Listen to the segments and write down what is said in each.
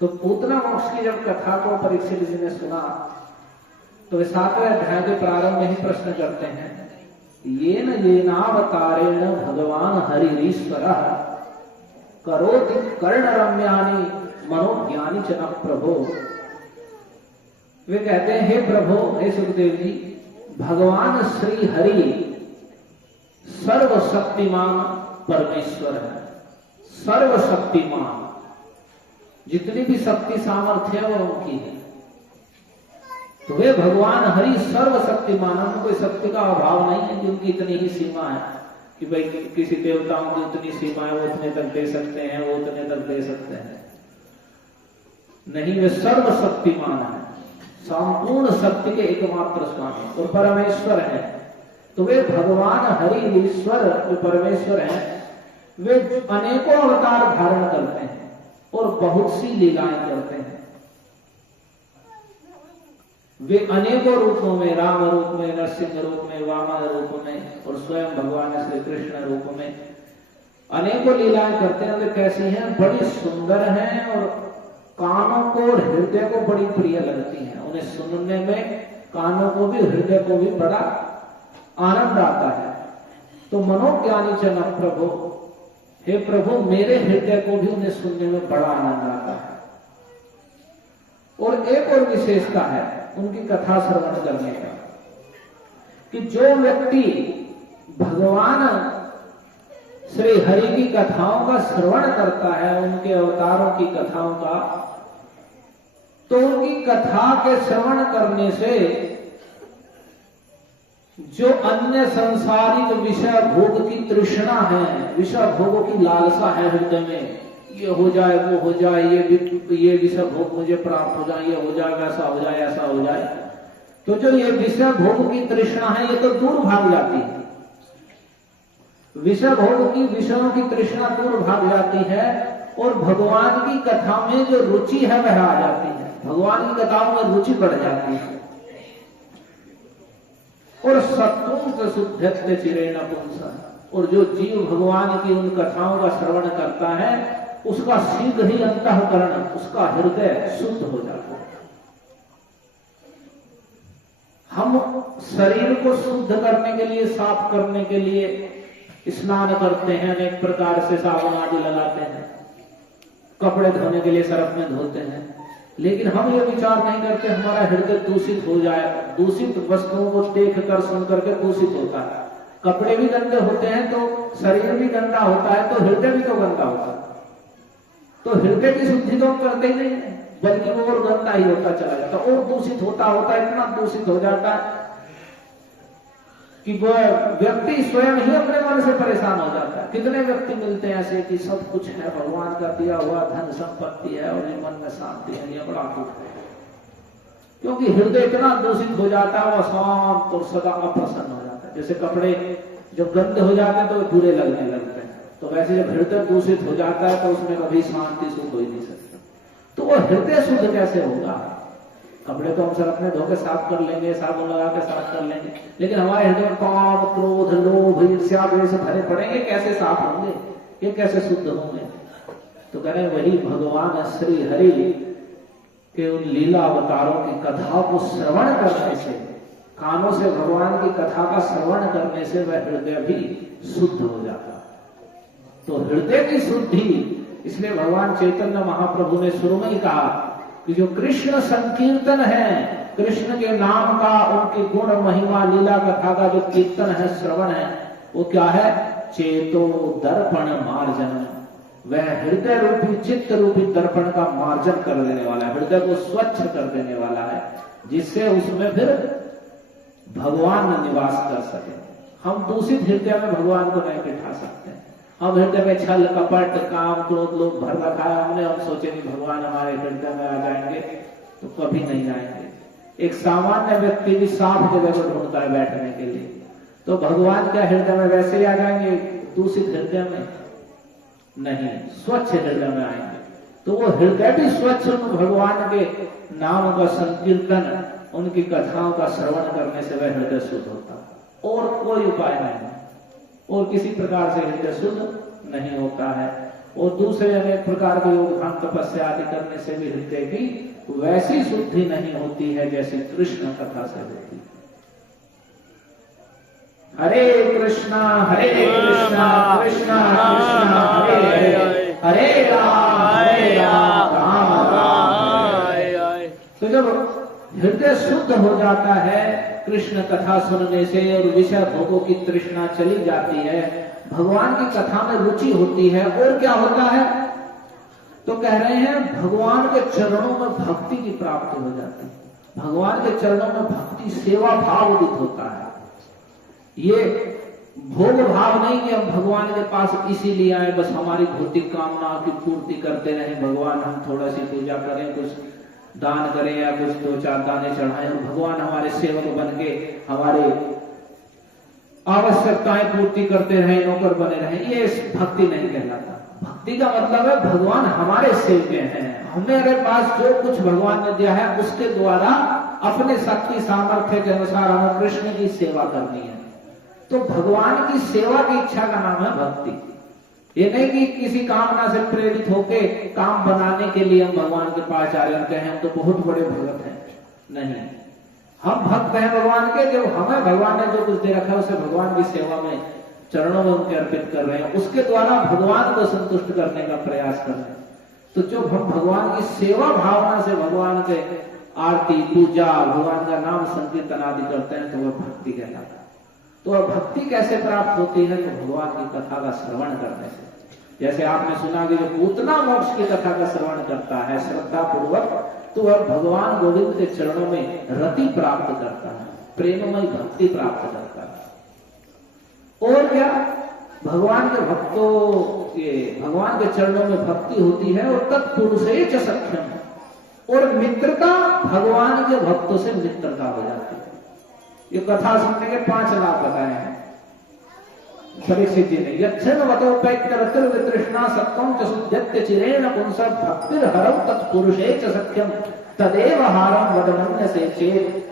तो पूतना मोक्ष की जब कथा को परीक्षित जी ने सुना तो वे 7वें अध्याय के प्रारंभ में ही प्रश्न करते हैं, ये न येनावतारेण भगवान हरिरीश्वरः करोति कर्णरम्यानि मनोज्ञानी च न प्रभो। वे कहते हैं, हे प्रभु, हे सुखदेव जी, भगवान श्री हरि सर्वशक्तिमान परमेश्वर है। सर्वशक्तिमान, जितनी भी शक्ति सामर्थ्य है वो उनकी है। तो वे भगवान हरि सर्वशक्तिमान, उनको कोई शक्ति का अभाव नहीं है कि उनकी इतनी ही सीमा है कि भाई किसी देवताओं की उतनी सीमा है, वो इतने तक दे सकते हैं, वो उतने तक दे सकते हैं। नहीं, वे सर्वशक्तिमान है, संपूर्ण शक्ति के एकमात्र स्वामी और परमेश्वर है। तो वे भगवान हरि ईश्वर जो परमेश्वर हैं, वे अनेकों अवतार धारण करते हैं और बहुत सी लीलाएं करते हैं। वे अनेकों रूपों में, राम रूप में, नरसिंह रूप में, वामन रूप में और स्वयं भगवान श्री कृष्ण रूप में अनेकों लीलाएं करते हैं। वे कैसी हैं? बड़ी सुंदर हैं और कानों को और हृदय को बड़ी प्रिय लगती हैं। उन्हें सुनने में कानों को भी हृदय को भी बड़ा आनंद आता है। तो मनोज्ञानी च न प्रभु, हे प्रभु, मेरे हृदय को भी उन्हें सुनने में बड़ा आनंद आता है। और एक और विशेषता है उनकी कथा श्रवण करने का, कि जो व्यक्ति भगवान श्री हरि की कथाओं का श्रवण करता है, उनके अवतारों की कथाओं का, तो उनकी कथा के श्रवण करने से जो अन्य संसारिक विषय भोग की तृष्णा है, विषय भोगों की लालसा है हृदय में, ये हो जाए, वो हो जाए, ये विषय भोग मुझे प्राप्त हो जाए, ये हो जाए, वैसा हो जाए, ऐसा हो जाए, तो जो ये विषय भोग की तृष्णा है ये तो दूर भाग जाती है। विषय भोग की, विषयों की तृष्णा दूर भाग जाती है और भगवान की कथा में जो रुचि है वह आ जाती है। भगवान की कथाओं में रुचि बढ़ जाती है। और सत्वं शुद्धत्व चिरेण पुंसा, और जो जीव भगवान की उन कथाओं का श्रवण करता है उसका शीघ्र ही अंतःकरण, उसका हृदय शुद्ध हो जाता है। हम शरीर को शुद्ध करने के लिए, साफ करने के लिए स्नान करते हैं, अनेक प्रकार से साबुन आदि लगाते हैं, कपड़े धोने के लिए सर्फ में धोते हैं, लेकिन हम ये विचार नहीं करते हमारा हृदय दूषित हो जाए। दूषित वस्तुओं को देख कर सुन करके दूषित होता है। कपड़े भी गंदे होते हैं तो शरीर भी गंदा होता है, तो हृदय भी तो गंदा होता है। तो हृदय की शुद्धि तो हम करते ही नहीं है, बल्कि वो और गंदा ही होता चला जाता, और दूषित होता होता इतना दूषित हो जाता है कि वह व्यक्ति स्वयं ही अपने मन से परेशान हो जाता है। कितने व्यक्ति मिलते हैं ऐसे कि सब कुछ है, भगवान का दिया हुआ धन संपत्ति है और ये मन में शांति है, ये बड़ा दुख है, क्योंकि हृदय इतना दूषित हो जाता है, वह शांत और सदा अप्रसन्न हो जाता है। जैसे कपड़े जब गंदे हो जाते हैं तो बुरे लगने लगते हैं, तो वैसे जब हृदय दूषित हो जाता है तो उसमें कभी शांति सुख हो ही नहीं सकता। तो वो हृदय शुद्ध कैसे होगा? कपड़े तो हम सर अपने धो के साफ कर लेंगे, साबुन लगा के साफ कर लेंगे, लेकिन हमारे हृदय में काम, क्रोध, लोभ, ईर्ष्या से भरे पड़ेंगे, कैसे साफ होंगे? ये कैसे शुद्ध होंगे? तो कह रहे वही भगवान श्री हरि के उन लीला अवतारों की कथा को श्रवण करने से, कानों से भगवान की कथा का श्रवण करने से वह हृदय भी शुद्ध हो जाता है। तो हृदय की शुद्धि, इसलिए भगवान चैतन्य महाप्रभु ने शुरू में ही कहा कि जो कृष्ण संकीर्तन है, कृष्ण के नाम का, उनकी गुण महिमा लीला कथा का जो कीर्तन है, श्रवण है, वो क्या है? चेतो दर्पण मार्जन। वह हृदय रूपी, चित्त रूपी दर्पण का मार्जन कर देने वाला है, हृदय को स्वच्छ कर देने वाला है, जिससे उसमें फिर भगवान निवास कर सके। हम दूषित हृदय में भगवान को नहीं बिठा सकते। हम हृदय में छल, कपट, काम, क्रोध, लोभ भर रखा है हमने, हम सोचे नहीं भगवान हमारे हृदय में आ जाएंगे, तो कभी नहीं आएंगे। एक सामान्य व्यक्ति भी साफ जगह को ढूंढता है बैठने के लिए, तो भगवान क्या हृदय में वैसे ही आ जाएंगे? दूषित हृदय में नहीं, स्वच्छ हृदय में आएंगे। तो वो हृदय भी स्वच्छ भगवान के नाम का संकीर्तन, उनकी कथाओं का श्रवण करने से वह हृदय शुद्ध होता है। और कोई उपाय नहीं, और किसी प्रकार से हृदय शुद्ध नहीं होता है। और दूसरे अनेक प्रकार के योग ध्यान तपस्या आदि करने से भी हृदय की वैसी शुद्धि नहीं होती है जैसी कृष्ण कथा से होती है। हरे कृष्णा कृष्णा कृष्णा हरे हरे, हरे राम राम राम। तो जब हृदय शुद्ध हो जाता है कृष्ण कथा सुनने से और विषय भोगों की तृष्णा चली जाती है, भगवान की कथा में रुचि होती है, और क्या होता है तो कह रहे हैं भगवान के चरणों में भक्ति की प्राप्ति हो जाती है। भगवान के चरणों में भक्ति सेवा भाव उदित होता है। ये भोग भाव नहीं कि हम भगवान के पास इसीलिए आए बस हमारी भौतिक कामनाओं की पूर्ति करते रहे, भगवान हम थोड़ा सी पूजा करें, कुछ दान करें या कुछ 2-4 दाने चढ़ाएं और भगवान हमारे सेवक बन के हमारे आवश्यकताएं पूर्ति करते रहे, नौकर बने रहे। ये भक्ति नहीं कहलाता। भक्ति का मतलब है भगवान हमारे सेवक हैं, हमारे पास जो कुछ भगवान ने दिया है उसके द्वारा अपने शक्ति सामर्थ्य के अनुसार हमें कृष्ण की सेवा करनी है। तो भगवान की सेवा की इच्छा का नाम है भक्ति। ये नहीं कि किसी कामना से प्रेरित होके काम बनाने के लिए हम भगवान के पास जा रहे हैं, हम तो बहुत बड़े भगत हैं। नहीं, हम भक्त हैं भगवान के। जब हमें भगवान ने जो कुछ दे रखा है उसे भगवान की सेवा में चरणों में उनके अर्पित कर रहे हैं, उसके द्वारा भगवान को संतुष्ट करने का प्रयास कर रहे हैं। तो जो हम भगवान की सेवा भावना से भगवान के आरती पूजा भगवान का नाम संकीर्तन आदि करते हैं तो वह भक्ति कहलाता है। तो भक्ति कैसे प्राप्त होती है? तो भगवान की कथा का श्रवण करने से। जैसे आपने सुना कि जो पूतना मोक्ष की कथा का श्रवण करता है श्रद्धा पूर्वक, तो वह भगवान गोविंद के चरणों में रति प्राप्त करता है, प्रेममय भक्ति प्राप्त करता है। और क्या, भगवान के भक्तों के भगवान के चरणों में भक्ति होती है और तत्पुरुषे च सख्यम, और मित्रता भगवान के भक्तों से मित्रता हो जाती है। ये कथा सुनने के 5 लाभ बताए हैं परीक्षित जी ने। यच्छन वतोपैक्यरतिर वितृष्णा सत्वं च शुद्धत्य चिरेण पुंस भक्तिर हरौ तत्पुरुषे च सख्यम तदेव हारम वदमन्य से चेत।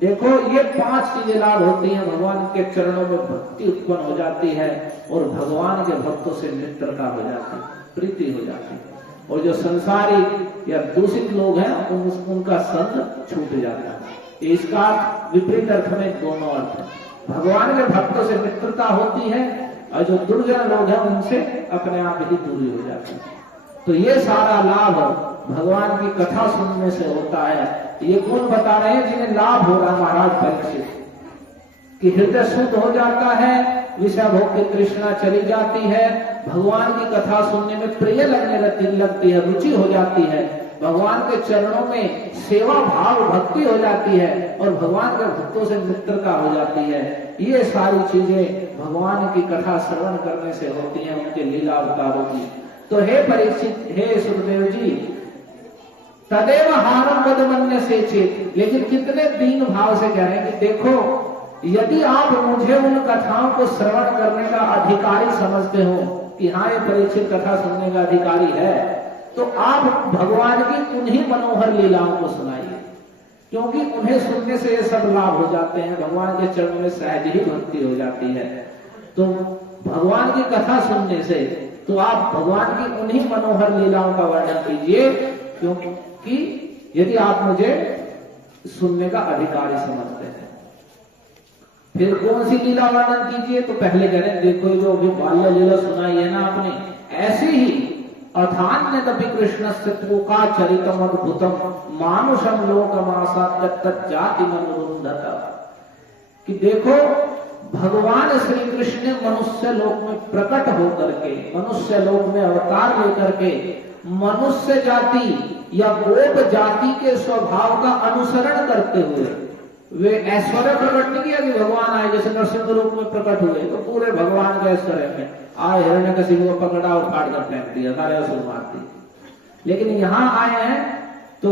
देखो ये 5 चीजें लाभ होती हैं, भगवान के चरणों में भक्ति उत्पन्न हो जाती है और भगवान के भक्तों से मित्रता हो जाती है, प्रीति हो जाती है, और जो संसारी या दूषित लोग हैं उनका संग छूट जाता है। इसका विपरीत अर्थ में दोनों अर्थ है। भगवान के भक्तों से मित्रता होती है और जो दुर्जन लोग हैं उनसे अपने आप ही दूरी हो जाती है। तो ये सारा लाभ भगवान की कथा सुनने से होता है। ये कौन बता रहे हैं? जिन्हें लाभ हो रहा है महाराज परीक्षित, कि हृदय शुद्ध हो जाता है, विषय भोग की तृष्णा चली जाती है, भगवान की कथा सुनने में प्रिय लगने लगती है, रुचि हो जाती है, भगवान के चरणों में सेवा भाव भक्ति हो जाती है और भगवान के भक्तों से मित्रता हो जाती है। ये सारी चीजें भगवान की कथा श्रवण करने से होती हैं, उनके लीला अवतारों की। तो हे परीक्षित, हे सुखदेव जी, तदेव हारम वदमन्य से चेत, लेकिन कितने दीन भाव से कह रहे हैं कि देखो यदि आप मुझे उन कथाओं को श्रवण करने का अधिकारी समझते हो कि हाँ ये परीक्षित कथा सुनने का अधिकारी है, तो आप भगवान की उन्हीं मनोहर लीलाओं को सुनाइए, क्योंकि उन्हें सुनने से ये सब लाभ हो जाते हैं। भगवान के चरणों में सहज ही भक्ति हो जाती है। तो भगवान की कथा सुनने से तो आप भगवान की उन्हीं मनोहर लीलाओं का वर्णन कीजिए, क्योंकि यदि आप मुझे सुनने का अधिकारी समझते हैं। फिर कौन सी लीला वर्णन कीजिए? तो पहले कह रहे हैं देखो जो अभी बाल्य लीला सुनाई है ना आपने, ऐसी ही अथान्य तपि कृष्ण से का चरितम अद्भुतम मानुषम लोकमासाद्य जाति मनोरुंधता, कि देखो भगवान श्री कृष्ण ने मनुष्य लोक में प्रकट होकर के, मनुष्य लोक में अवतार लेकर के मनुष्य जाति या गोप जाति के स्वभाव का अनुसरण करते हुए वे ऐश्वर्य प्रकट नहीं किया कि भगवान आए जैसे नरसिंह रूप में प्रकट हुए तो पूरे भगवान के ऐश्वर्य में आए, हिरण्यकशिपु को पकड़ा और काट कर फेंक दिया, सारे असुर मार दिए। लेकिन यहाँ आए हैं तो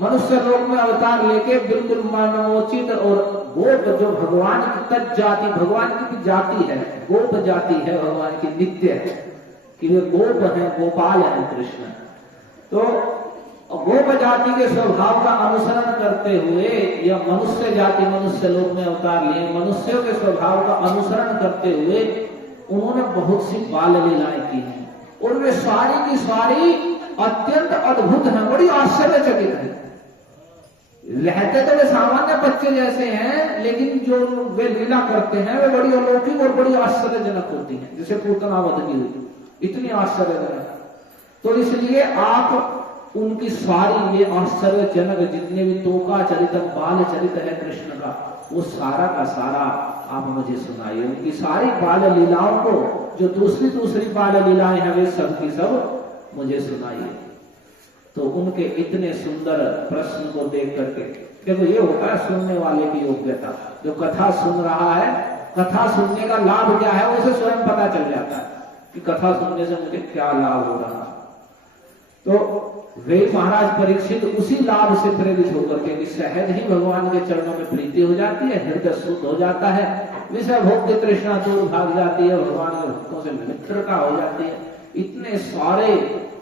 मनुष्य लोक में अवतार लेके बिल्कुल मनोचित और गोप जो भगवान की तज जाति, भगवान की जाति है, गोप जाति है भगवान की, नित्य है कि वे गोप है, गोपाल है कृष्ण। तो गोप जाति के स्वभाव का अनुसरण करते हुए या मनुष्य जाति मनुष्य लोक में अवतार लिए मनुष्यों के स्वभाव का अनुसरण करते हुए उन्होंने बहुत सी बाल लीलाएं की हैं और वे सारी की सारी अत्यंत अद्भुत हैं, बड़ी आश्चर्यचकित है। रहते तो वे सामान्य बच्चे जैसे हैं, लेकिन जो वे लीला करते हैं वे बड़ी अलौकिक और बड़ी आश्चर्यजनक होती हैं, जैसे पूतनावध की हुई, इतनी आश्चर्यजनक। तो इसलिए आप उनकी सारी ये आश्चर्यजनक जितने भी तोका चरित बाल चरित है कृष्ण का, वो सारा का सारा आप मुझे सुनाइए। उनकी सारी बाल लीलाओं को, जो दूसरी दूसरी बाल लीलाएं हैं, वे सब की सब मुझे सुनाइए। तो उनके इतने सुंदर प्रश्न को देख करके, देखो ये होता है सुनने वाले की योग्यता। जो कथा सुन रहा है, कथा सुनने का लाभ क्या है उसे स्वयं पता चल जाता है कि कथा सुनने से मुझे क्या लाभ हो रहा है। तो वे महाराज परीक्षित उसी लाभ से प्रेरित होकर के कि सहज ही भगवान के चरणों में प्रीति हो जाती है, हृदय शुद्ध हो जाता है, विषय भोग की तृष्णा दूर भाग जाती है, भगवान के भक्तों से मित्रता हो जाती है। इतने सारे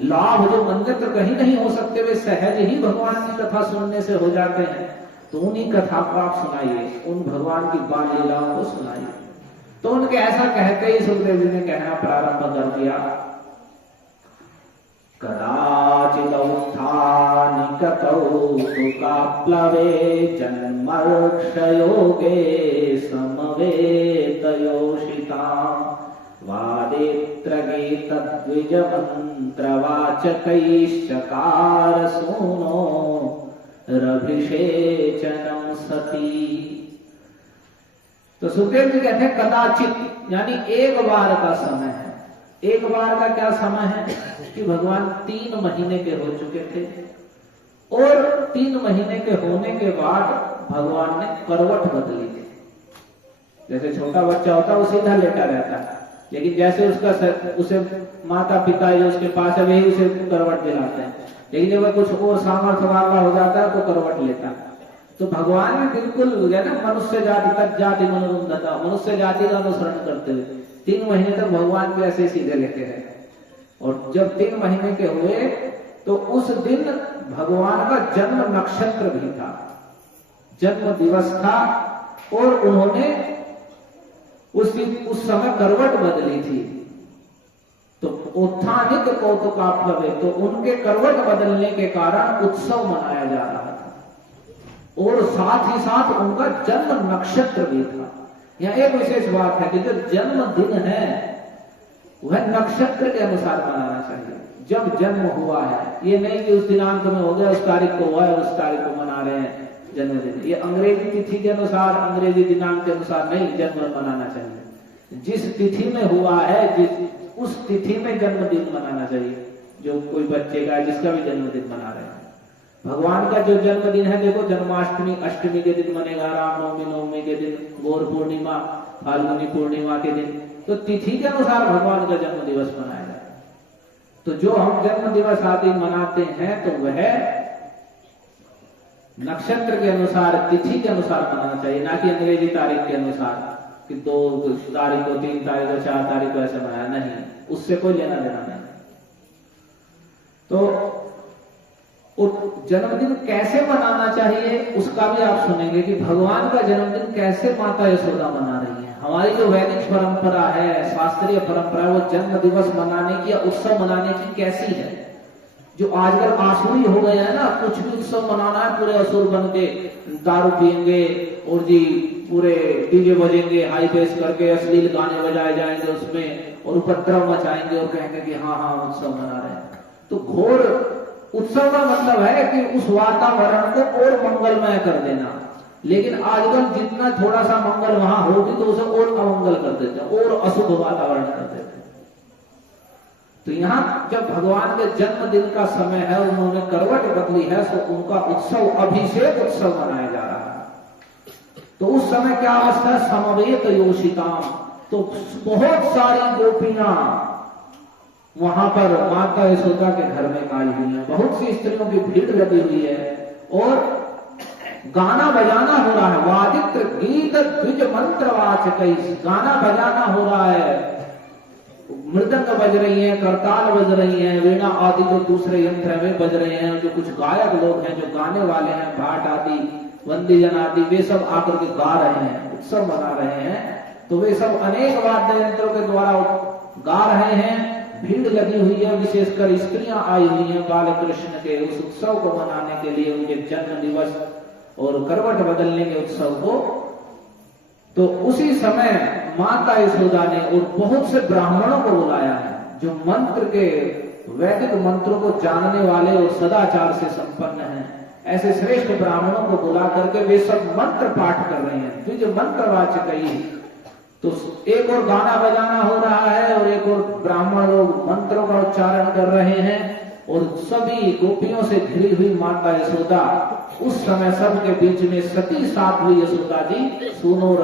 लाभ जो अन्यत्र कहीं नहीं हो सकते, वे सहज ही भगवान की कथा सुनने से हो जाते हैं। तो उन्हीं कथा को आप सुनाइए, उन भगवान की बाल लीलाओं को सुनाइए। तो उनके ऐसा कहते ही सुखदेव जी ने कहना प्रारंभ कर दिया, कदाचित् उत्थानिकतौ तुकाप्लवे जन्मर्क्षयोगे समवेतयोषिताम् वादेत्रगे तद्विजमन्त्रवाचकैश्चकार सूनो रभिषेचनं सती। तो सुखदेव जी कहते हैं कदाचित, यानी एक बार का समय है। एक बार का क्या समय है कि भगवान 3 महीने के हो चुके थे, और 3 महीने के होने के बाद भगवान ने करवट बदली थी। जैसे छोटा बच्चा होता है वो सीधा लेटा रहता है, लेकिन जैसे उसे माता पिता जो उसके पास है वही उसे करवट दिलाते हैं, लेकिन जब वह कुछ और सामर्थ्य वाला हो जाता है तो करवट लेता है। तो भगवान ने बिल्कुल ना मनुष्य जाति तक जाति मनोरुंधता, मनुष्य जाति का अनुसरण करते हुए 3 महीने तक भगवान को ऐसे सीधे लेते रहे। और जब 3 महीने के हुए तो उस दिन भगवान का जन्म नक्षत्र भी था, जन्म दिवस था, और उन्होंने उस समय करवट बदली थी। तो उत्थानित कौतुकाप्लवे, तो उनके करवट बदलने के कारण उत्सव मनाया जा रहा था, और साथ ही साथ उनका जन्म नक्षत्र भी था। यह एक विशेष बात है कि जो जन्म दिन है वह नक्षत्र के अनुसार मनाना चाहिए। जब जन्म हुआ है, ये नहीं कि उस दिनांक में हो गया, उस तारीख को हुआ है, उस तारीख को मना रहे हैं जन्मदिन। ये अंग्रेजी तिथि के अनुसार, अंग्रेजी दिनांक के अनुसार नहीं जन्म मनाना चाहिए। जिस तिथि में हुआ है, उस तिथि में जन्मदिन मनाना चाहिए। जो कोई बच्चे का, जिसका भी जन्मदिन मना रहे हैं। भगवान का जो जन्मदिन है, देखो जन्माष्टमी अष्टमी के दिन मनेगा, रामनवमी नवमी के दिन, गौर पूर्णिमा फाल्गुनी पूर्णिमा के दिन, तो तिथि के अनुसार भगवान का जन्म दिवस मनाया जाता है। तो जो हम जन्म दिवस आदि मनाते हैं तो वह नक्षत्र के अनुसार, तिथि के अनुसार मनाना चाहिए, ना कि अंग्रेजी तारीख के अनुसार कि 2 तारीख को, 3 तारीख को, 4 तारीख को ऐसे मनाया नहीं, उससे कोई लेना देना नहीं। तो जन्मदिन कैसे मनाना चाहिए उसका भी आप सुनेंगे कि भगवान का जन्मदिन कैसे माता यशोदा मना रही है। हमारी जो वैदिक परंपरा है, शास्त्रीय परंपरा है, वो जन्म दिवस मनाने की या उत्सव मनाने की कैसी है। जो आजकल आसुरी हो गया है ना, कुछ भी उत्सव मनाना है, पूरे असुर बन के दारू पियेंगे और जी पूरे डीजे बजेंगे, हाई बेस करके अश्लील गाने बजाए जाएंगे उसमें, और उपद्रव मचाएंगे और कहेंगे कि हाँ हाँ उत्सव मना रहे हैं। तो घोर उत्सव का मतलब है कि उस वातावरण को और मंगलमय कर देना। लेकिन आजकल जितना थोड़ा सा मंगल वहां होगी तो उसे और अमंगल कर देते हैं, और अशुभ वातावरण कर देते हैं। तो यहाँ जब भगवान के जन्मदिन का समय है, उन्होंने करवट बदली है, तो उनका उत्सव, अभिषेक उत्सव मनाया जा रहा है। तो उस समय क्या अवस्था है, समवेत योषिताम, तो बहुत सारी गोपियां वहां पर माता यशोदा के घर में आई हुई है, बहुत सी स्त्रियों की भीड़ लगी हुई है, और गाना बजाना हो रहा है। वादित्र गीत द्विज मंत्र वाचक, गाना बजाना हो रहा है, मृदंग बज रही है, करताल बज रही है, वीणा आदि जो दूसरे यंत्र वे बज रहे हैं। जो कुछ गायक लोग हैं, जो गाने वाले हैं, भाट आदि, वंदीजन आदि, वे सब आकर के गा रहे हैं, उत्सव मना रहे हैं। तो वे सब अनेक वाद्य यंत्रों के द्वारा गा रहे हैं, भीड़ लगी हुई है, विशेषकर स्त्रियां आई हुई हैं बाल कृष्ण के उस उत्सव को मनाने के लिए, उनके जन्म दिवस और करवट बदलने के उत्सव को। तो उसी समय माता यशोदा ने और बहुत से ब्राह्मणों को बुलाया है, जो मंत्र के वैदिक मंत्रों को जानने वाले और सदाचार से संपन्न हैं। ऐसे श्रेष्ठ ब्राह्मणों को बुला करके वे सब मंत्र पाठ कर रहे हैं, द्विज मंत्रवाचक ही। तो एक और गाना बजाना हो रहा है और एक और ब्राह्मण लोग मंत्रों का उच्चारण कर रहे हैं, और सभी गोपियों से घिरी हुई माता यशोदा उस समय सबके बीच में सती साथ हुई यशोदा जी सुनो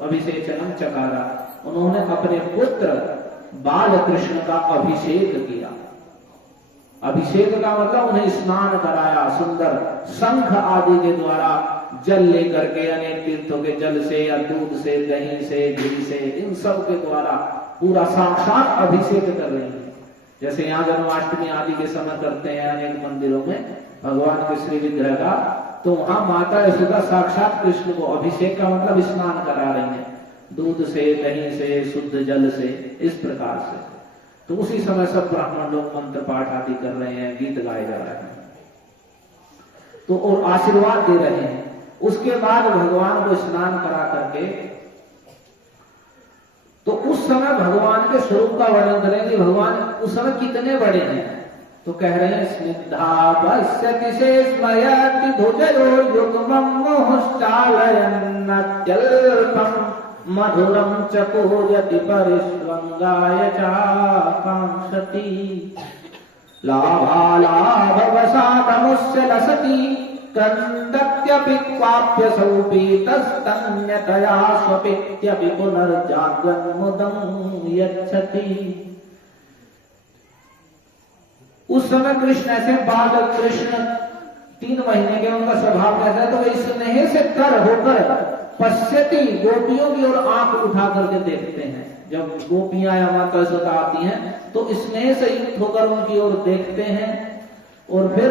अभिषेचनम चकारा। उन्होंने अपने पुत्र बाल कृष्ण का अभिषेक किया। अभिषेक का मतलब उन्हें स्नान कराया, सुंदर शंख आदि के द्वारा जल लेकर के, अनेक तीर्थों के जल से या दूध से, दही से, घी से, इन सब के द्वारा पूरा साक्षात अभिषेक कर रही है। जैसे यहाँ जन्माष्टमी आदि के समय करते हैं अनेक मंदिरों में भगवान के श्री विग्रह का, तो वहां माता यशोदा साक्षात कृष्ण को अभिषेक का मतलब स्नान करा रही है, दूध से, दही से, शुद्ध जल से, इस प्रकार से। तो उसी समय सब ब्राह्मण लोग मंत्र पाठ आदि कर रहे हैं, गीत गाए जा रहे हैं, तो और आशीर्वाद दे रहे हैं। उसके बाद भगवान को स्नान करा करके, तो उस समय भगवान के स्वरूप का वर्णन करेंगे। भगवान उस समय कितने बड़े हैं, तो कह रहे हैं स्निग्धा पश्यति शेषमयति भुजयो युग्मं मुहुश्चालयन् अत्यल्पं मधुरं चकोयति परिष्वङ्गाय चाकांक्षति लाभालाभवसादमुस्य लसति क्रन्दत्यपि क्वाप्यसौ पीतस्तन्यतया स्वपित्यपि पुनर्जाग्रन्मुदं यच्छति। उस समय कृष्ण ऐसे बाल कृष्ण 3 महीने के, उनका स्वभाव कैसा है, तो वे स्नेह से तर होकर पश्यति गोपियों की ओर आंख उठा करके देखते हैं। जब गोपियां या माता यशोदा आती हैं तो स्नेह से युक्त होकर उनकी ओर देखते हैं, और फिर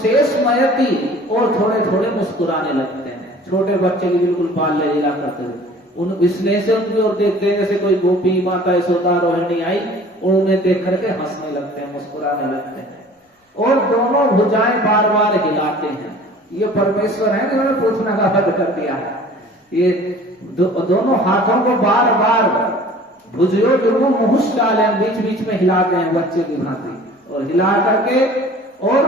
शेषमयति और थोड़े थोड़े मुस्कुराने लगते हैं, छोटे बच्चे की बिल्कुल बाल लीला करते हुए उन स्नेह से उनकी ओर देखते हैं। जैसे कोई गोपी माता यशोदा रोहिणी आई और उन्हें देख करके हंसने लगते हैं, मुस्कुराने लगते हैं, और दोनों भुजाएं बार बार हिलाते हैं। ये परमेश्वर है जिन्होंने पूछना का हद कर दिया है। ये दोनों हाथों को बार बार भुजयो जो मुहुश्चाल बीच बीच में हिलाते हैं बच्चे की भांति, और हिला करके और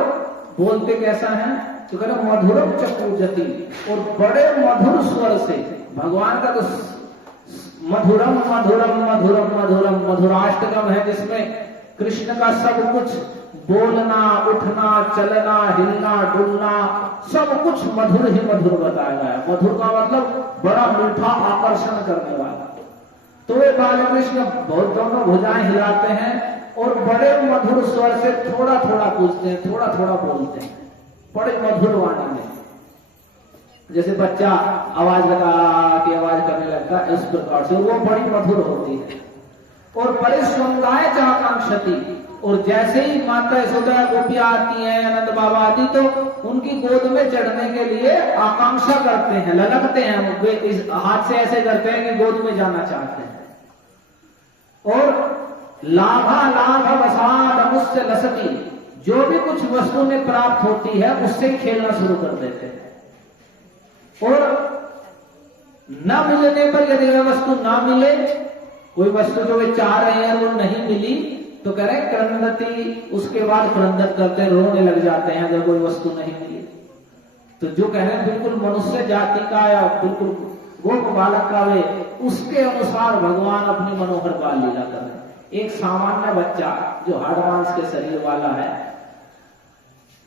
बोलते कैसा है, तो कह रहे मधुरम चकुजति, और बड़े मधुर स्वर से। भगवान का तो मधुरम मधुरम मधुरम मधुरम मधुराष्टकम है, जिसमें कृष्ण का सब कुछ बोलना, उठना, चलना, हिलना, डुलना, सब कुछ मधुर ही मधुर बताया गया है। मधुर का मतलब बड़ा मीठा, आकर्षण करने वाला। तो वे बाल कृष्ण दोनों भुजाएं हिलाते हैं और बड़े मधुर स्वर से थोड़ा थोड़ा पूछते हैं, थोड़ा थोड़ा बोलते हैं, बड़े मधुर वाणी में। जैसे बच्चा आवाज लगा के आवाज करने लगता है, इस प्रकार से वो बड़ी मधुर होती है। और परिस्वंगाय चाकांक्षति, और जैसे ही माता यशोदा गोपियां आती हैं, आनंद बाबा आदि, तो उनकी गोद में चढ़ने के लिए आकांक्षा करते हैं, ललकते हैं, वे इस हाथ से ऐसे करते हैं कि गोद में जाना चाहते हैं। और लाभा लाभ वसादमुस्य लसति, जो भी कुछ वस्तु में प्राप्त होती है उससे खेलना शुरू कर देते हैं। और न मिलने पर, यदि वह वस्तु ना मिले, कोई वस्तु जो वे चाह रहे हैं वो नहीं मिली, तो कह रहे क्रंदति, उसके बाद क्रंदन करते हैं, रोने लग जाते हैं अगर कोई वस्तु नहीं मिली। तो जो कह रहे हैं बिल्कुल मनुष्य जाति का या बिल्कुल गोप बालक का, वे उसके अनुसार भगवान अपनी मनोहर बाल लीला कर रहे हैं। एक सामान्य बच्चा जो हाड़ मांस के शरीर वाला है,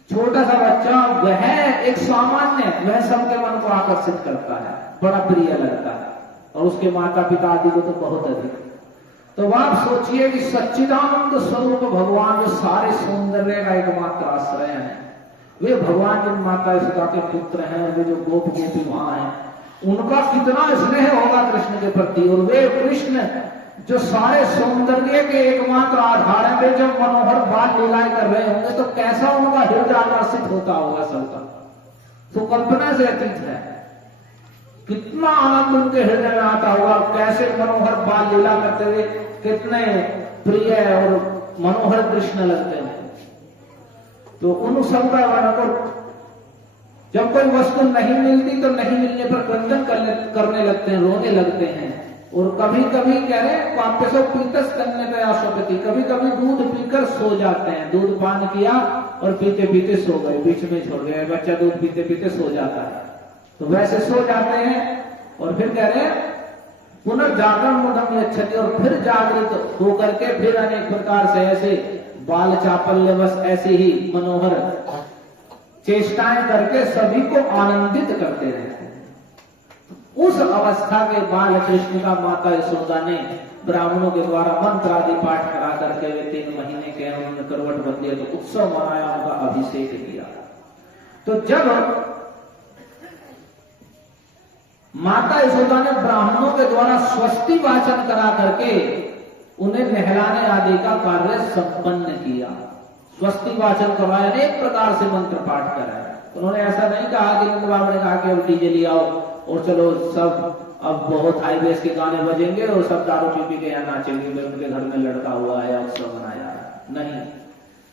छोटा सा बच्चा, वह एक सामान्य, वह सबके मन को आकर्षित करता है, बड़ा प्रिय लगता है, और उसके माता पिता आदि को तो बहुत अधिक। तो आप सोचिए कि सच्चिदानंद स्वरूप भगवान जो सारे सौंदर्य का एकमात्र आश्रय है, वे भगवान जिन माता यशोदा के पुत्र हैं, वे जो गोप गोपी वहां हैं, उनका कितना स्नेह होगा कृष्ण के प्रति। और वे कृष्ण जो सारे सौंदर्य के एकमात्र आधार है, वे जब मनोहर बाल लीलाएं कर रहे होंगे तो कैसा उनका हृदय आकर्षित होता होगा सबका, तो कल्पना से अतीत है। कितना आनंद उनके हृदय में आता होगा, कैसे मनोहर बाल लीला करते हुए कितने प्रिय और मनोहर कृष्ण लगते हैं। तो उन सब का वर्णन, जब कोई वस्तु नहीं मिलती तो नहीं मिलने पर क्रंदन करने लगते हैं, रोने लगते हैं। और कभी कभी कह रहे वापस पीतस करने पे आशोपति, कभी कभी दूध पीकर सो जाते हैं। दूध पान किया और पीते पीते सो गए, बीच में छोड़ गए। बच्चा दूध पीते पीते सो जाता है, तो वैसे सो जाते हैं। और फिर कह रहे पुनर्जागरण मुदम यच्छति, और फिर जागृत होकर के फिर अनेक प्रकार से ऐसे बाल चापल्य बस ऐसे ही मनोहर चेष्टाएं करके सभी को आनंदित करते रहते हैं। उस अवस्था के बाल कृष्ण का माता यशोदा ने ब्राह्मणों के द्वारा मंत्र आदि पाठ करा करके वे 3 महीने के उन्होंने करवट बदले, तो उत्सव मनाया, उनका अभिषेक किया। तो जब माता यशोदा ने ब्राह्मणों के द्वारा स्वस्ति वाचन करा करके उन्हें नहलाने आदि का कार्य संपन्न किया, स्वस्ति वाचन करवाया, अनेक प्रकार से मंत्र पाठ कराया। उन्होंने ऐसा नहीं कहा कि नंद बाबा ने कहा कि अब डीजे ले आओ और चलो सब अब बहुत हाई बेस के गाने बजेंगे और सब दारू पी के यहाँ नाचेंगे, उनके घर में लड़का हुआ है, उत्सव मनाया है। नहीं,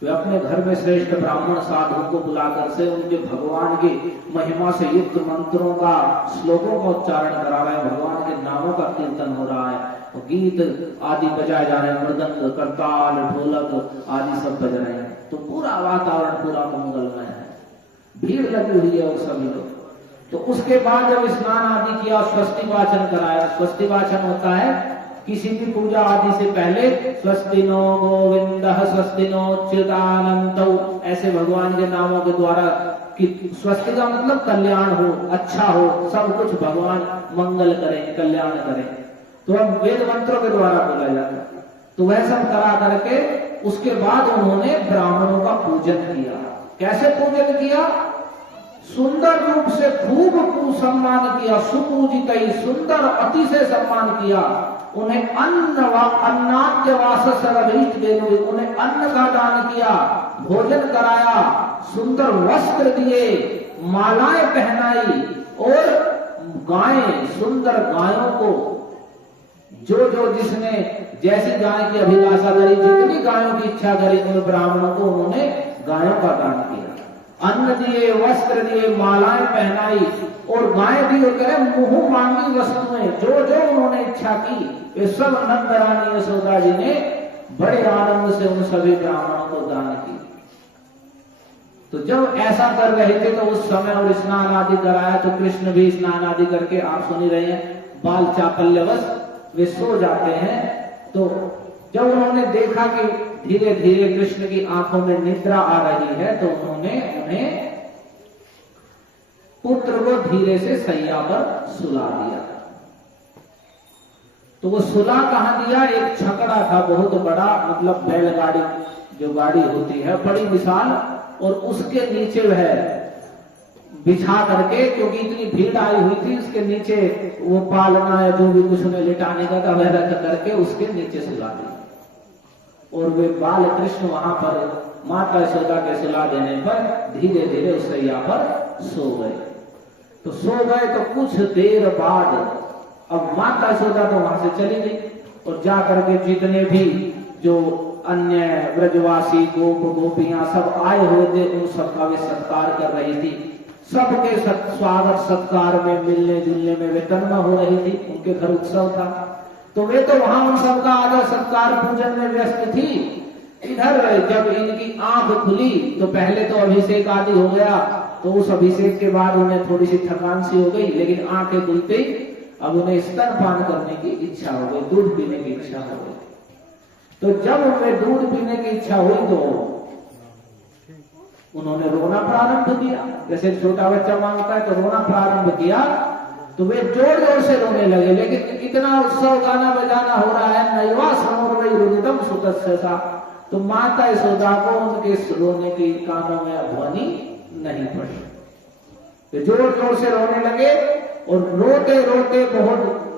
वे अपने घर में श्रेष्ठ ब्राह्मण साधु को बुलाकर से उनके भगवान की महिमा से युक्त मंत्रों का, श्लोकों का उच्चारण करा रहे हैं, भगवान के नामों का कीर्तन हो रहा है, गीत आदि बजाए जा रहे हैं, मृदंग, करताल, ढोलक आदि सब बज रहे हैं। तो पूरा वातावरण पूरा मंगलमय है, भीड़ लगी हुई है और सभी लोग। तो उसके बाद जब स्नान आदि किया, स्वस्ति वाचन कराया। स्वस्ति वाचन होता है किसी भी पूजा आदि से पहले स्वस्ति नो गोविंदः स्वस्ति नो च्युतानंतौ, ऐसे भगवान के नामों के द्वारा कि स्वस्ति का मतलब कल्याण हो, अच्छा हो, सब कुछ भगवान मंगल करें, कल्याण करें। तो अब वेद मंत्रों के द्वारा बोला जाता है। तो वह सब करा करके उसके बाद उन्होंने ब्राह्मणों का पूजन किया। कैसे पूजन किया? सुंदर रूप से खूब सम्मान किया, सुपूजित ही सुंदर अति से सम्मान किया। उन्हें अन्नाद्य वास सर्वभीष्ट देनु, उन्हें अन्न का दान किया, भोजन कराया, सुंदर वस्त्र दिए, मालाएं पहनाई और गायें, सुंदर गायों को जो जिसने जैसी गाय की अभिलाषा करी, जितनी गायों की इच्छा करी, उन ब्राह्मणों को उन्होंने गायों का दान किया। अन्न दिए, वस्त्र दिए, मालाएं पहनाई और गाय दी। और कहे मुंह मांगी वस्तुएं, जो उन्होंने इच्छा की, ये सब नंद रानी यशोदा जी ने बड़े आनंद से उन सभी ब्राह्मणों को दान की। तो जब ऐसा कर रहे थे तो उस समय और स्नान आदि कराया, तो कृष्ण भी स्नान आदि करके, आप सुन ही रहे हैं, बाल चापल्यवश वे सो जाते हैं। तो जब उन्होंने देखा कि धीरे धीरे कृष्ण की आंखों में निद्रा आ रही है, तो उन्होंने उन्हें पुत्र को धीरे से सैया पर सुला दिया। तो वो सुला कहां दिया? एक छकड़ा था बहुत बड़ा, मतलब बैलगाड़ी जो गाड़ी होती है बड़ी विशाल, और उसके नीचे वह बिछा करके, क्योंकि इतनी भीड़ आई हुई थी, उसके नीचे वो पालना या जो भी कुछ उन्हें लिटाने का था वह रख करके उसके नीचे सुला दिया। और वे बाल कृष्ण वहां पर माता यशोदा के सुला देने पर धीरे धीरे उस सैया पर सो गए। तो सो गए तो कुछ देर बाद अब माता यशोदा तो वहां से चली गई और जाकर के जितने भी जो अन्य ब्रजवासी गोप गोपियां सब आए हुए थे, उन सबका वे सत्कार कर रही थी। सबके स्वागत सत्कार में, मिलने जुलने में वे तन्मय हो रही थी। उनके घर उत्सव था, तो वे तो वहां उन सबका आदर सत्कार पूजन में व्यस्त थी। इधर जब इनकी आंख खुली तो पहले तो अभिषेक आदि हो गया, तो उस अभिषेक के बाद उन्हें थोड़ी सी थकान सी हो गई, लेकिन आंखें खुलते अब उन्हें स्तनपान करने की इच्छा हो गई, दूध पीने की इच्छा हो गई। तो जब उन्हें दूध पीने की इच्छा हुई तो उन्होंने रोना प्रारंभ किया, जैसे छोटा बच्चा मांगता है तो रोना प्रारंभ किया। तो वे जोर जोर से रोने लगे, लेकिन इतना उत्सव गाना बजाना हो रहा है, नैवा समोर रुदितम सुतस्य सा, तो माता यशोदा को उनके रोने की कानों में ध्वनि नहीं पड़ी। तो जोर जोर से रोने लगे और रोते रोते बहुत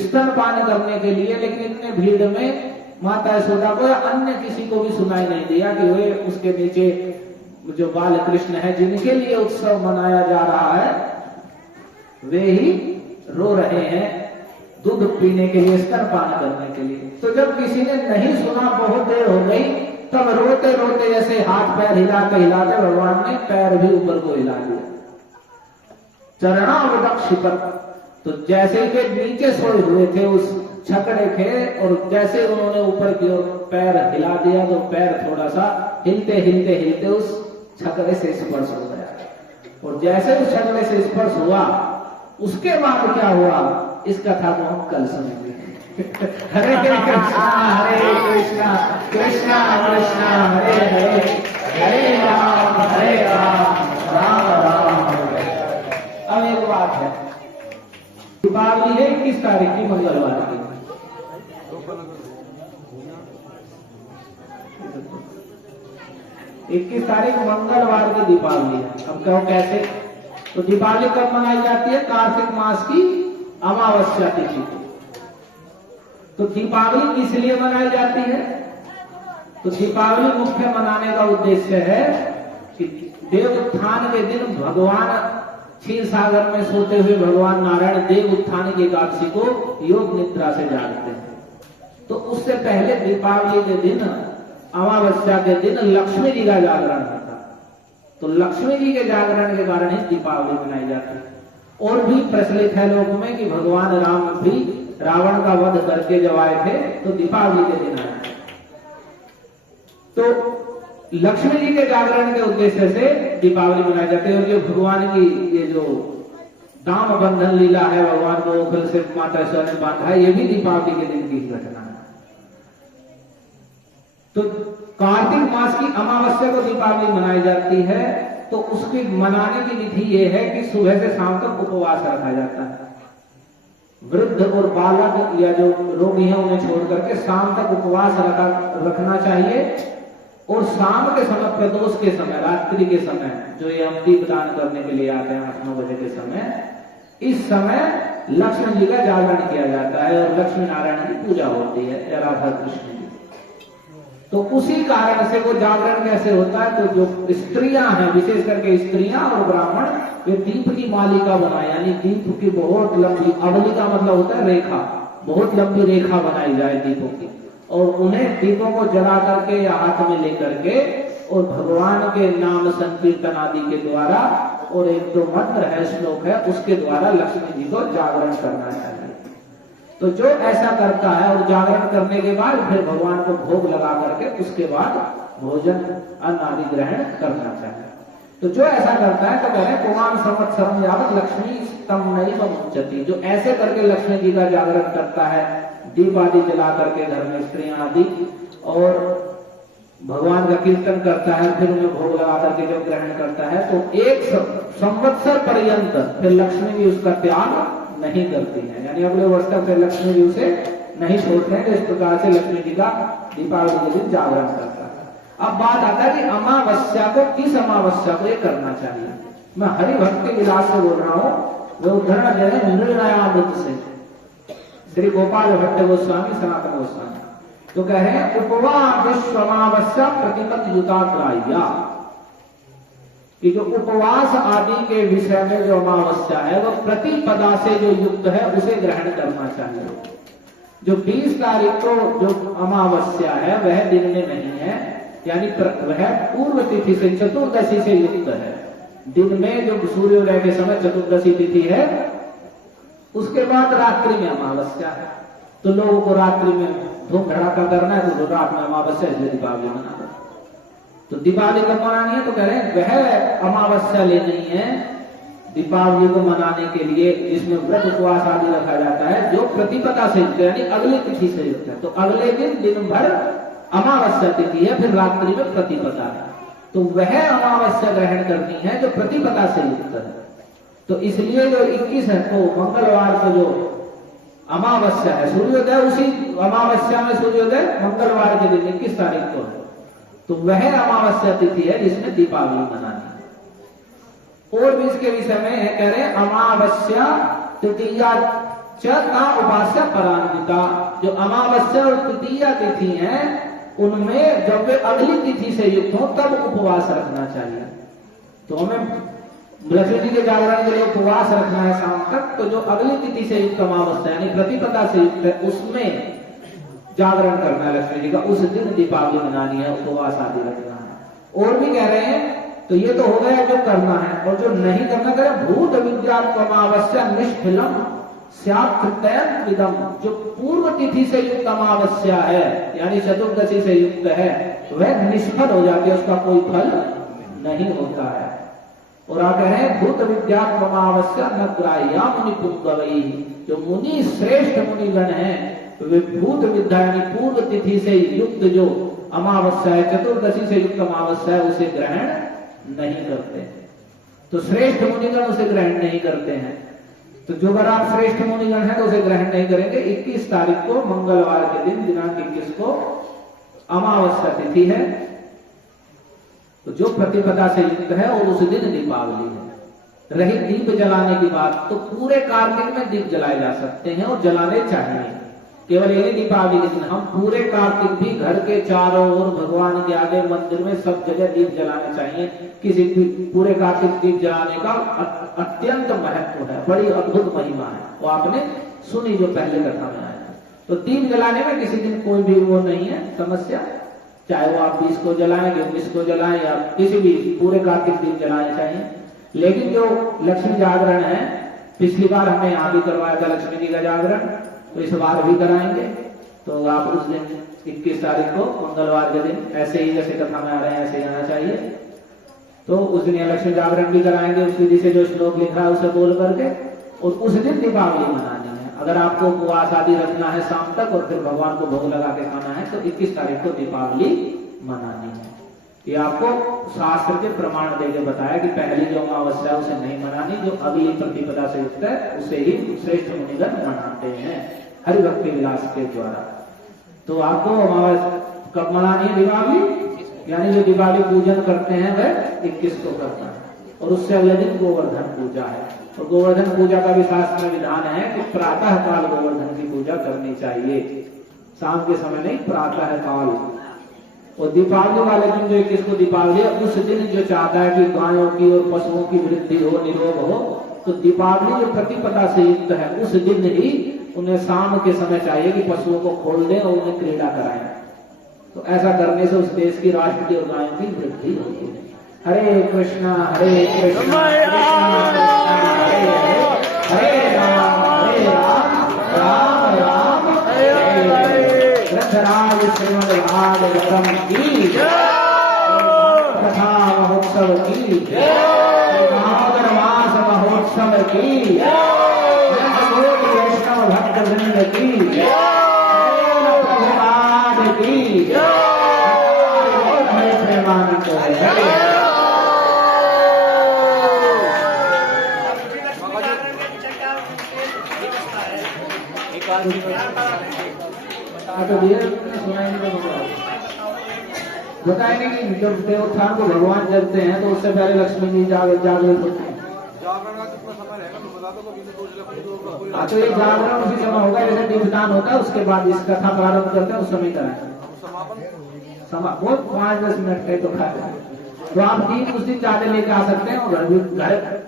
स्तनपान करने के लिए, लेकिन इतने भीड़ में माता यशोदा को या अन्य किसी को भी सुनाई नहीं दिया कि वे उसके नीचे जो बाल कृष्ण है जिनके लिए उत्सव मनाया जा रहा है वे ही रो रहे हैं। दूध पीने के लिए, स्तनपान करने के लिए। तो जब किसी ने नहीं सुना, बहुत देर हो गई, तब रोते रोते जैसे हाथ पैर हिलाते हिलाते भगवान ने पैर भी ऊपर को हिला दिया, चरणावदक्ष पर। तो जैसे ही वे नीचे सोए हुए थे उस छकड़े के, और जैसे उन्होंने ऊपर की ओर पैर हिला दिया तो पैर थोड़ा सा हिलते हिलते हिलते उस छकड़े से स्पर्श हो गया। और जैसे उस छकड़े से स्पर्श हुआ, उसके बाद क्या हुआ, इस कथा को हम कल सुनेंगे। हरे कृष्णा कृष्णा कृष्णा हरे हरे, हरे राम राम राम हरे। अब एक बात है, दीपावली है 21 तारीख की, मंगलवार की। 21 तारीख मंगलवार की दीपावली है। अब कहो कैसे? तो दीपावली कब मनाई जाती है? कार्तिक मास की अमावस्या तिथि को। तो दीपावली किस लिए मनाई जाती है? तो दीपावली मुख्य मनाने का उद्देश्य है कि देव उत्थान के दिन भगवान क्षीर सागर में सोते हुए भगवान नारायण देव उत्थान की एकादशी को योग निद्रा से जागते हैं। तो उससे पहले दीपावली के दिन, अमावस्या के दिन लक्ष्मी जी का जागरण होता। तो लक्ष्मी जी के जागरण के कारण ही दीपावली मनाई जाती है। और भी प्रचलित है लोगों में कि भगवान राम भी रावण का वध करके जब आए थे तो दीपावली के दिन आए। तो लक्ष्मी जी के जागरण के उद्देश्य से दीपावली मनाई जाती है। और ये भगवान की ये जो दाम बंधन लीला है, भगवान को ओखल से माता ने बांधा है, ये भी दीपावली के दिन की घटना है। तो कार्तिक मास की अमावस्या को दीपावली मनाई जाती है। तो उसकी मनाने की विधि ये है कि सुबह से शाम तक उपवास रखा जाता है। वृद्ध और बालक या जो रोगी हैं उन्हें छोड़ करके शाम तक उपवास रखना चाहिए। और शाम के समय, प्रदोष के समय, रात्रि के समय, जो ये हम दीपदान करने के लिए आते हैं 8-9 बजे के समय, इस समय लक्ष्मी जी का जागरण किया जाता है और लक्ष्मी नारायण की पूजा होती है, या राधा कृष्ण जी। तो उसी कारण से वो जागरण कैसे होता है? तो जो स्त्रियां हैं, विशेष करके स्त्रियां और ब्राह्मण, वे दीप की मालिका बनाए, यानी दीप की बहुत लंबी, अवली का मतलब होता है रेखा, बहुत लंबी रेखा बनाई जाए दीपों की, और उन्हें दीपों को जला करके या हाथ में लेकर के और भगवान के नाम संकीर्तन आदि के द्वारा, और एक दो मंत्र है, श्लोक है, उसके द्वारा लक्ष्मी जी को जागरण करना चाहिए। तो जो ऐसा करता है और जागरण करने के बाद फिर भगवान को भोग लगा करके उसके बाद भोजन अन्न आदि ग्रहण करना चाहिए। तो जो ऐसा करता है तो कह रहे पुमान संवत्सरम यावत लक्ष्मी तम नैव मुच्यति, जो ऐसे करके लक्ष्मी जी का जागरण करता है, दीप आदि जला करके घर में स्त्रियां आदि, और भगवान का कीर्तन करता है, फिर उन्हें भोग लगा करके जब ग्रहण करता है, तो 1 संवत्सर पर्यंत फिर लक्ष्मी जी उसका त्याग नहीं करती है, यानी अगले वर्ष तक फिर लक्ष्मी जी उसे नहीं छोड़ते हैं। तो इस प्रकार से लक्ष्मी जी का दीपावली के दिन जागरण करता है। अब बात आता है कि अमावस्या को, किस अमावस्या को ये करना चाहिए। मैं हरि भक्ति विलास से बोल रहा हूँ, वो उदाहरण दे रहे निर्णयामृत से, श्री गोपाल भट्ट गोस्वामी, सनातन गोस्वामी। तो कह रहे हैं उपवा विश्व अमावस्या प्रतिपद युताग्राह्या, कि जो उपवास आदि के विषय में जो अमावस्या है वह प्रतिपदा से जो युक्त है उसे ग्रहण करना चाहिए। जो 20 तारीख को जो अमावस्या है वह दिन में नहीं है, यानी वह पूर्व तिथि से, चतुर्दशी से युक्त है। दिन में जो सूर्योदय के समय चतुर्दशी तिथि है, उसके बाद रात्रि में अमावस्या है। तो लोगों को रात्रि में धूम धड़ाका करना है तो रात में अमावस्या, इसलिए दीपावली मनाना। तो दीपावली कब मनानी है? तो कह रहे हैं वह अमावस्या ले नहीं है दीपावली को मनाने के लिए जिसमें व्रत उपवास आदि रखा जाता है, जो प्रतिपदा से युक्त है, यानी अगली तिथि से युक्त है। तो अगले दिन भर अमावस्या तिथि है, फिर रात्रि में प्रतिपदा है। तो वह अमावस्या ग्रहण करनी है जो प्रतिपदा से युक्त है। तो इसलिए जो 21 है तो मंगलवार को जो अमावस्या है, सूर्योदय उसी अमावस्या में सूर्योदय मंगलवार के दिन 21 तारीख को है, तो वह अमावस्या तिथि है जिसमें दीपावली मनानी है। और भी इसके विषय में कह रहे हैं अमावस्या तृतीया चा उपास्या परान्विता, जो अमावस्या और तृतीया तिथि हैं उनमें जब वे अगली तिथि से युक्त हो तब उपवास रखना चाहिए। तो हमें लक्ष्मी जी के जागरण के लिए उपवास रखना है शाम तक, तो जो अगली तिथि से युक्त अमावस्या यानी प्रतिपदा से युक्त है उसमें जागरण करना है लक्ष्मी जी का, उस दिन दीपावली मनानी है, उपवास आदि रखना है। और भी कह रहे हैं, तो ये तो हो गया जो करना है, और जो नहीं करना करे भूत विद्यात्म अमावस्या निष्फलम स्यात् विदम, जो पूर्व तिथि से युक्त अमावस्या है यानी चतुर्दशी से युक्त है वह निष्फल हो जाती है, उसका कोई फल नहीं होता है। और आप कह रहे हैं भूत विद्यात्म अमावस्या न ग्राह्या मुनि पुंगवई, जो मुनि श्रेष्ठ मुनिगण हैं वे भूत विद्या यानी पूर्व तिथि से युक्त जो अमावस्या है, चतुर्दशी से युक्त अमावस्या है, उसे ग्रहण नहीं करते। तो श्रेष्ठ मुनिगण उसे ग्रहण नहीं करते हैं। तो जो अगर आप श्रेष्ठ मुनिगण हैं तो उसे ग्रहण नहीं करेंगे। 21 तारीख को मंगलवार के दिन दिनांक 21 को अमावस्या तिथि है, तो जो प्रतिपदा से युक्त है और उस दिन दीपावली है। रही दीप जलाने की बात, तो पूरे कार्तिक में दीप जलाए जा सकते हैं और जलाने चाहिए, केवल यही दीपावली के दिन। हम पूरे कार्तिक भी घर के चारों ओर भगवान के आगे मंदिर में सब जगह दीप जलाने चाहिए। किसी पूरे कार्तिक दीप जलाने का अत्यंत महत्व है, बड़ी अद्भुत महिमा है, वो आपने सुनी जो पहले कथा में आया। तो दीप जलाने में किसी दिन कोई भी वो नहीं है समस्या, चाहे वो आप 20 को जलाएं, 19 को जलाएं या किसी भी, पूरे कार्तिक दीप जलाने चाहिए। लेकिन जो लक्ष्मी जागरण है, पिछली बार हमने यहाँ भी करवाया था लक्ष्मी जी का जागरण, तो इस बार भी कराएंगे। तो आप उस दिन 21 तारीख को मंगलवार के दिन ऐसे ही जैसे कथा में आ रहे हैं ऐसे आना चाहिए। तो उस दिन लक्ष्मी जागरण भी कराएंगे उस विधि से जो श्लोक लिखा है उसे बोल करके, और उस दिन दीपावली मनानी है। अगर आपको उपवास आदि रखना है शाम तक और फिर भगवान को भोग लगा के खाना है तो 21 तारीख को दीपावली मनानी है। ये आपको शास्त्र के प्रमाण देके बताया कि पहली जो अमावस्या उसे नहीं मनानी, जो अगली प्रतिपदा से युक्त है उसे ही श्रेष्ठ मुनिगण मनाते हैं हरि भक्ति विलास के द्वारा। तो आपको अमावस्या कब मनानी है? दीपावली, यानी जो दीपावली पूजन करते हैं वह 21 को करना है, और उससे अगले दिन गोवर्धन पूजा है। और गोवर्धन पूजा का भी शास्त्र में विधान है कि प्रातः काल गोवर्धन की पूजा करनी चाहिए, शाम के समय नहीं, प्रातः काल। और दीपावली वाले दिन जो 21 को दीपावली है, उस दिन जो चाहता है कि गायों की और पशुओं की वृद्धि हो, निरोग हो, तो दीपावली जो प्रतिपदा से युक्त है उस दिन ही उन्हें शाम के समय चाहिए कि पशुओं को खोल दें और उन्हें क्रीड़ा कराएं। तो ऐसा करने से उस देश की, राष्ट्र की और गायों की वृद्धि होती है। हरे कृष्णा हरे कृष्णा हरे राम राम राम हरे हरे। ग्रंथराज श्रीमद् भागवतम की कथा महोत्सव की, दामोदर मास महोत्सव की, वैष्णव भक्त वृंद की, प्रभुपाद की, हरे प्रेमानंद हरे। बताएंगे कि जब देवोत्थान को भगवान जगते हैं तो उससे पहले लक्ष्मी जी जागृत होते हैं। तो ये जागरण उसी समय होगा जैसे दीपदान होता है, उसके बाद इस कथा प्रारंभ करते हैं उस समय कराएंगे। बहुत 5-10 मिनट का तो खाते हैं। तो आप दीप उस दिन ज्यादा लेके आ सकते हैं, और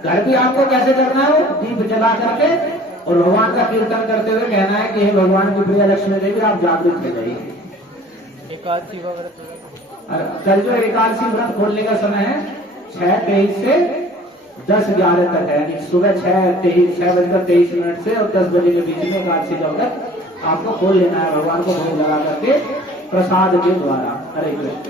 घर भी आपको कैसे करना है, दीप जला करके और भगवान का कीर्तन करते हुए कहना है कि हे भगवान की प्रिय लक्ष्मी देवी आप जागृत हो जाइए। एकादशी कल जो एकादशी व्रत खोलने का समय है 6:23 से 10:11 तक है, यानी सुबह 6:23 से और 10 बजे के बीच में एकादशी का व्रत आपको खोल लेना है भगवान को भोग लगा करके प्रसाद के द्वारा। हरे कृष्ण।